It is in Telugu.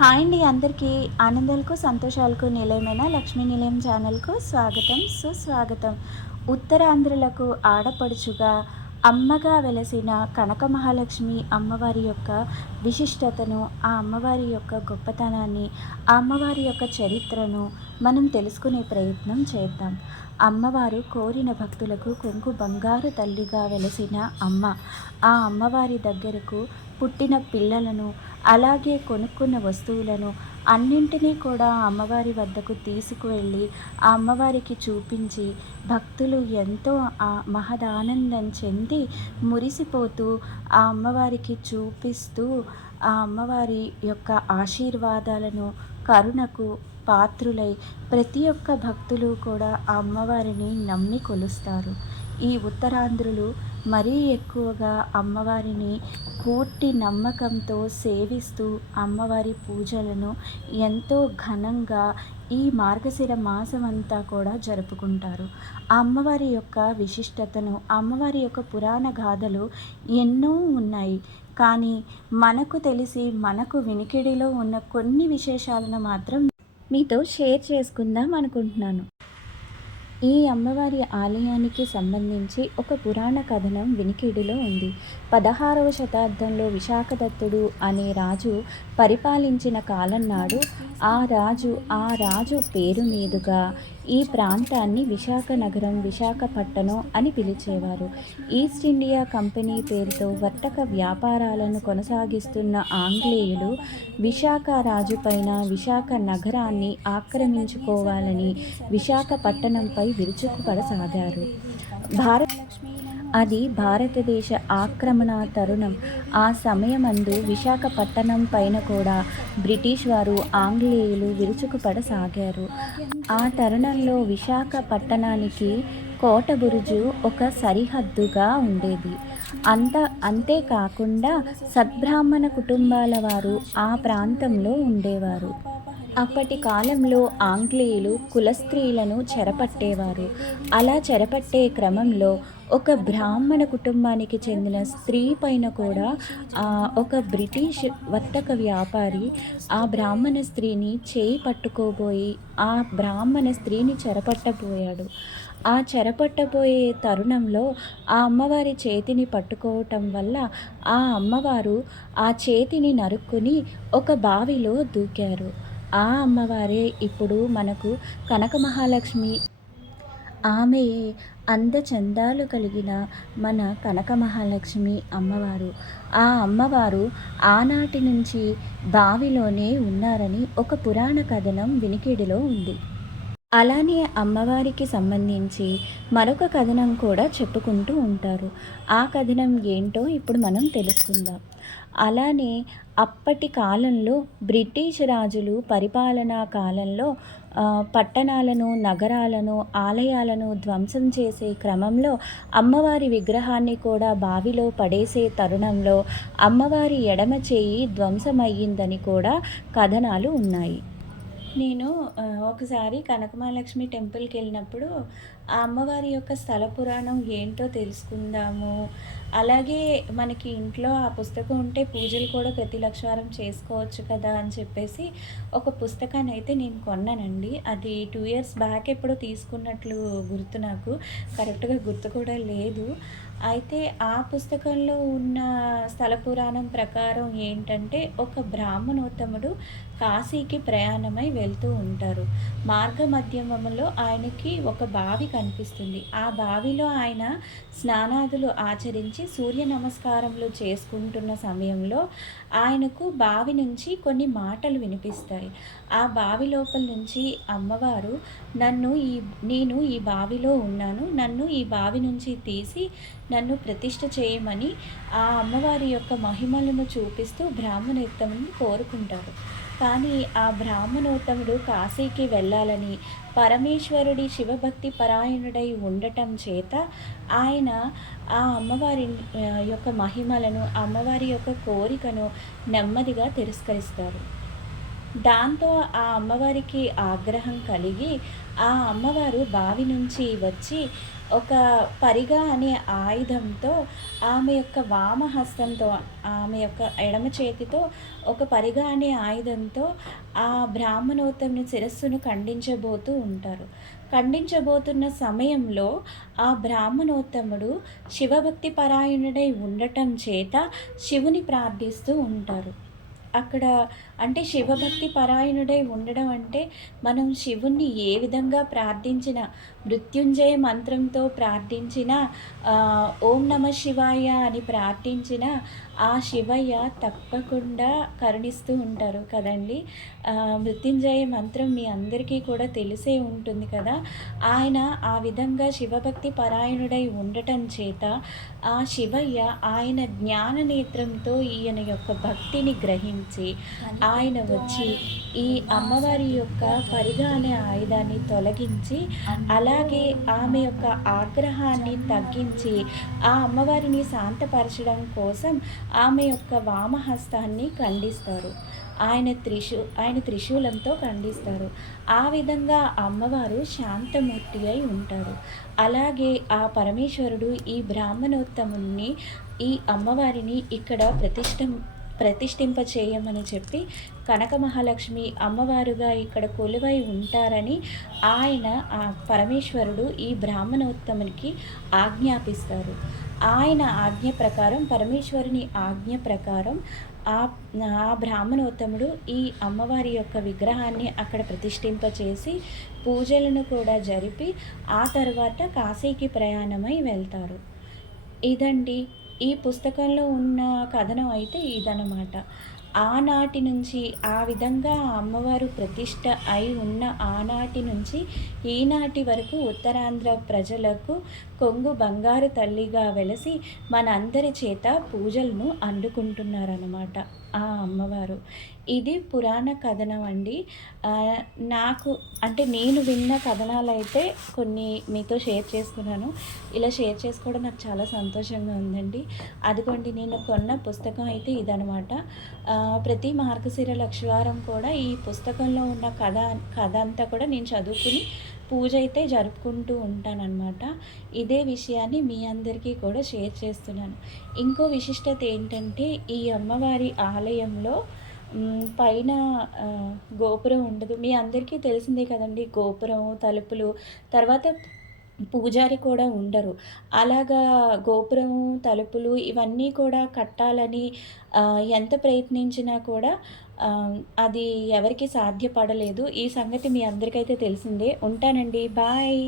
హాయ్ అండి అందరికీ. ఆనందాలకు సంతోషాలకు నిలయమైన లక్ష్మీ నిలయం ఛానల్కు స్వాగతం సుస్వాగతం. ఉత్తరాంధ్రులకు ఆడపడుచుగా అమ్మగా వెలసిన కనక మహాలక్ష్మి అమ్మవారి యొక్క విశిష్టతను ఆ అమ్మవారి యొక్క గొప్పతనాన్ని ఆ అమ్మవారి యొక్క చరిత్రను మనం తెలుసుకునే ప్రయత్నం చేద్దాం. అమ్మవారు కోరిన భక్తులకు కొంగు బంగారు తల్లిగా వెలసిన అమ్మ ఆ అమ్మవారి దగ్గరకు పుట్టిన పిల్లలను అలాగే కొనుక్కున్న వస్తువులను అన్నింటినీ కూడా అమ్మవారి వద్దకు తీసుకువెళ్ళి ఆ అమ్మవారికి చూపించి భక్తులు ఎంతో ఆ మహదానందం చెంది మురిసిపోతూ ఆ అమ్మవారికి చూపిస్తూ ఆ అమ్మవారి యొక్క ఆశీర్వాదాలను కరుణకు పాత్రులై ప్రతి ఒక్క భక్తులు కూడా ఆ అమ్మవారిని నమ్మి కొలుస్తారు. ఈ ఉత్తరాంధ్రులు మరీ ఎక్కువగా అమ్మవారిని పూర్తి నమ్మకంతో సేవిస్తూ అమ్మవారి పూజలను ఎంతో ఘనంగా ఈ మార్గశిర మాసం అంతా కూడా జరుపుకుంటారు. అమ్మవారి యొక్క విశిష్టతను అమ్మవారి యొక్క పురాణ గాథలు ఎన్నో ఉన్నాయి. కానీ మనకు తెలిసి మనకు వినికిడిలో ఉన్న కొన్ని విశేషాలను మాత్రం మీతో షేర్ చేసుకుందాం అనుకుంటున్నాను. ఈ అమ్మవారి ఆలయానికి సంబంధించి ఒక పురాణ కథనం వినికిడిలో ఉంది. పదహారవ శతాబ్దంలో విశాఖదత్తుడు అనే రాజు పరిపాలించిన కాలం నాడు ఆ రాజు ఆ రాజు పేరు మీదుగా ఈ ప్రాంతాన్ని విశాఖ నగరం విశాఖపట్టణం అని పిలిచేవారు. ఈస్ట్ ఇండియా కంపెనీ పేరుతో వర్తక వ్యాపారాలను కొనసాగిస్తున్న ఆంగ్లేయులు విశాఖ రాజు పైన విశాఖ నగరాన్ని ఆక్రమించుకోవాలని విశాఖపట్టణంపై విరుచుకుపడసాగారు. భారత అది భారతదేశ ఆక్రమణ తరుణం. ఆ సమయమందు విశాఖపట్టణం పైన కూడా బ్రిటిష్ వారు ఆంగ్లేయులు విరుచుకుపడసాగారు. ఆ తరుణంలో విశాఖపట్టణానికి కోట బురుజు ఒక సరిహద్దుగా ఉండేది. అంత అంతేకాకుండా సద్బ్రాహ్మణ కుటుంబాల వారు ఆ ప్రాంతంలో ఉండేవారు. అప్పటి కాలంలో ఆంగ్లేయులు కులస్త్రీలను చెరపట్టేవారు. అలా చెరపట్టే క్రమంలో ఒక బ్రాహ్మణ కుటుంబానికి చెందిన స్త్రీ పైన కూడా ఒక బ్రిటిష్ వర్తక వ్యాపారి ఆ బ్రాహ్మణ స్త్రీని చేయి పట్టుకోబోయి ఆ బ్రాహ్మణ స్త్రీని చెరపట్టబోయాడు. ఆ చెరపట్టబోయే తరుణంలో ఆ అమ్మవారి చేతిని పట్టుకోవటం వల్ల ఆ అమ్మవారు ఆ చేతిని నరుక్కుని ఒక బావిలో దూకారు. ఆ అమ్మవారే ఇప్పుడు మనకు కనక మహాలక్ష్మి ఆమె అందచందాలు కలిగిన మన కనక మహాలక్ష్మి అమ్మవారు. ఆ అమ్మవారు ఆనాటి నుంచి బావిలోనే ఉన్నారని ఒక పురాణ కథనం వినికిడిలో ఉంది. అలానే అమ్మవారికి సంబంధించి మరొక కథనం కూడా చెప్పుకుంటూ ఉంటారు. ఆ కథనం ఏంటో ఇప్పుడు మనం తెలుసుకుందాం. అలానే అప్పటి కాలంలో బ్రిటిష్ రాజులు పరిపాలనా కాలంలో పట్టణాలను నగరాలను ఆలయాలను ధ్వంసం చేసే క్రమంలో అమ్మవారి విగ్రహాన్ని కూడా బావిలో పడేసే తరుణంలో అమ్మవారి ఎడమ చేయి ధ్వంసమయ్యిందని కూడా కథనాలు ఉన్నాయి. నేను ఒకసారి కనకమహాలక్ష్మి టెంపుల్కి వెళ్ళినప్పుడు ఆ అమ్మవారి యొక్క స్థల పురాణం ఏంటో తెలుసుకుందాము. అలాగే మనకి ఇంట్లో ఆ పుస్తకం ఉంటే పూజలు కూడా ప్రతి లక్షవారం చేసుకోవచ్చు కదా అని చెప్పేసి ఒక పుస్తకాన్ని అయితే నేను కొన్నానండి. అది టూ ఇయర్స్ బ్యాక్ ఎప్పుడో తీసుకున్నట్లు గుర్తు నాకు. కరెక్ట్గా గుర్తు కూడా లేదు. అయితే ఆ పుస్తకంలో ఉన్న స్థల పురాణం ప్రకారం ఏంటంటే ఒక బ్రాహ్మణోత్తముడు కాశీకి ప్రయాణమై వెళ్తూ ఉంటారు. మార్గ మధ్యమంలో ఆయనకి ఒక బావి కనిపిస్తుంది. ఆ బావిలో ఆయన స్నానాదులు ఆచరించి సూర్య నమస్కారములు చేసుకుంటున్న సమయంలో ఆయనకు బావి నుంచి కొన్ని మాటలు వినిపిస్తాయి. ఆ బావి లోపల నుంచి అమ్మవారు నన్ను ఈ నేను ఈ బావిలో ఉన్నాను. నన్ను ఈ బావి నుంచి తీసి నన్ను ప్రతిష్ట చేయమని ఆ అమ్మవారి యొక్క మహిమలను చూపిస్తూ బ్రాహ్మణోత్తముని కోరుకుంటారు. కానీ ఆ బ్రాహ్మణోత్తముడు కాశీకి వెళ్ళాలని పరమేశ్వరుడి శివభక్తి పరాయణుడై ఉండటం చేత ఆయన ఆ అమ్మవారి యొక్క మహిమలను అమ్మవారి యొక్క కోరికను నెమ్మదిగా తిరస్కరిస్తారు. దాంతో ఆ అమ్మవారికి ఆగ్రహం కలిగి ఆ అమ్మవారు బావి నుంచి వచ్చి ఒక పరిగా అనే ఆయుధంతో ఆమె యొక్క వామహస్తంతో ఆమె యొక్క ఎడమ చేతితో ఒక పరిగా అనే ఆయుధంతో ఆ బ్రాహ్మణోత్తముని శిరస్సును ఖండించబోతూ ఉంటారు. ఖండించబోతున్న సమయంలో ఆ బ్రాహ్మణోత్తముడు శివభక్తి పరాయణుడై ఉండటం చేత శివుని ప్రార్థిస్తూ ఉంటారు. అక్కడ అంటే శివభక్తి పరాయణుడై ఉండడం అంటే మనం శివుణ్ణి ఏ విధంగా ప్రార్థించిన మృత్యుంజయ మంత్రంతో ప్రార్థించిన ఓం నమ శివాయ అని ప్రార్థించిన ఆ శివయ్య తప్పకుండా కరుణిస్తూ ఉంటారు కదండి. మృత్యుంజయ మంత్రం మీ అందరికీ కూడా తెలిసే ఉంటుంది కదా. ఆయన ఆ విధంగా శివభక్తి పరాయణుడై ఉండటం చేత ఆ శివయ్య ఆయన జ్ఞాన నేత్రంతో ఈయన యొక్క భక్తిని గ్రహించి ఆయన వచ్చి ఈ అమ్మవారి యొక్క పరిగా అనే ఆయుధాన్ని తొలగించి అలాగే ఆమె యొక్క ఆగ్రహాన్ని తగ్గించి ఆ అమ్మవారిని శాంతపరచడం కోసం ఆమె యొక్క వామహస్తాన్ని ఖండిస్తారు. ఆయన త్రిశూ ఆయన త్రిశూలంతో ఖండిస్తారు. ఆ విధంగా అమ్మవారు శాంతమూర్తి అయి ఉంటారు. అలాగే ఆ పరమేశ్వరుడు ఈ బ్రాహ్మణోత్తముని ఈ అమ్మవారిని ఇక్కడ ప్రతిష్ట ప్రతిష్ఠింప చేయమని చెప్పి కనక మహాలక్ష్మి అమ్మవారుగా ఇక్కడ కొలువై ఉంటారని ఆయన ఆ పరమేశ్వరుడు ఈ బ్రాహ్మణోత్తమునికి ఆజ్ఞాపిస్తారు. ఆయన ఆజ్ఞ ప్రకారం పరమేశ్వరుని ఆజ్ఞ ప్రకారం ఆ ఆ బ్రాహ్మణోత్తముడు ఈ అమ్మవారి యొక్క విగ్రహాన్ని అక్కడ ప్రతిష్ఠింపచేసి పూజలను కూడా జరిపి ఆ తర్వాత కాశీకి ప్రయాణమై వెళ్తారు. ఇదండి ఈ పుస్తకంలో ఉన్న కథనం అయితే ఇదనమాట ఆనాటి నుంచి ఆ విధంగా అమ్మవారు ప్రతిష్ట అయి ఉన్న ఆనాటి నుంచి ఈనాటి వరకు ఉత్తరాంధ్ర ప్రజలకు కొంగు బంగారు తల్లిగా వెలసి మనందరి చేత పూజలను అందుకుంటున్నారన్నమాట ఆ అమ్మవారు. ఇది పురాణ కథనం అండి. నాకు అంటే నేను విన్న కథనాలు అయితే కొన్ని మీతో షేర్ చేసుకున్నాను. ఇలా షేర్ చేసుకోవడం నాకు చాలా సంతోషంగా ఉందండి. అదిగోండి నేను కొన్న పుస్తకం అయితే ఇదనమాట ప్రతి మార్గశిర లక్షవారం కూడా ఈ పుస్తకంలో ఉన్న కథ కథ అంతా కూడా నేను చదువుకుని పూజ అయితే జరుపుకుంటూ ఉంటానన్నమాట. ఇదే విషయాన్ని మీ అందరికీ కూడా షేర్ చేస్తున్నాను. ఇంకో విశిష్టత ఏంటంటే ఈ అమ్మవారి ఆలయంలో పైన గోపురం ఉండదు. మీ అందరికీ తెలిసిందే కదండి గోపురం తలుపులు. తర్వాత పూజారి కూడా ఉండరు. అలాగా గోపురం తలుపులు ఇవన్నీ కూడా కట్టాలని ఎంత ప్రయత్నించినా కూడా అది ఎవరికి సాధ్యపడలేదు. ఈ సంగతి మీ అందరికైతే తెలిసిందే. ఉంటానండి. బాయ్.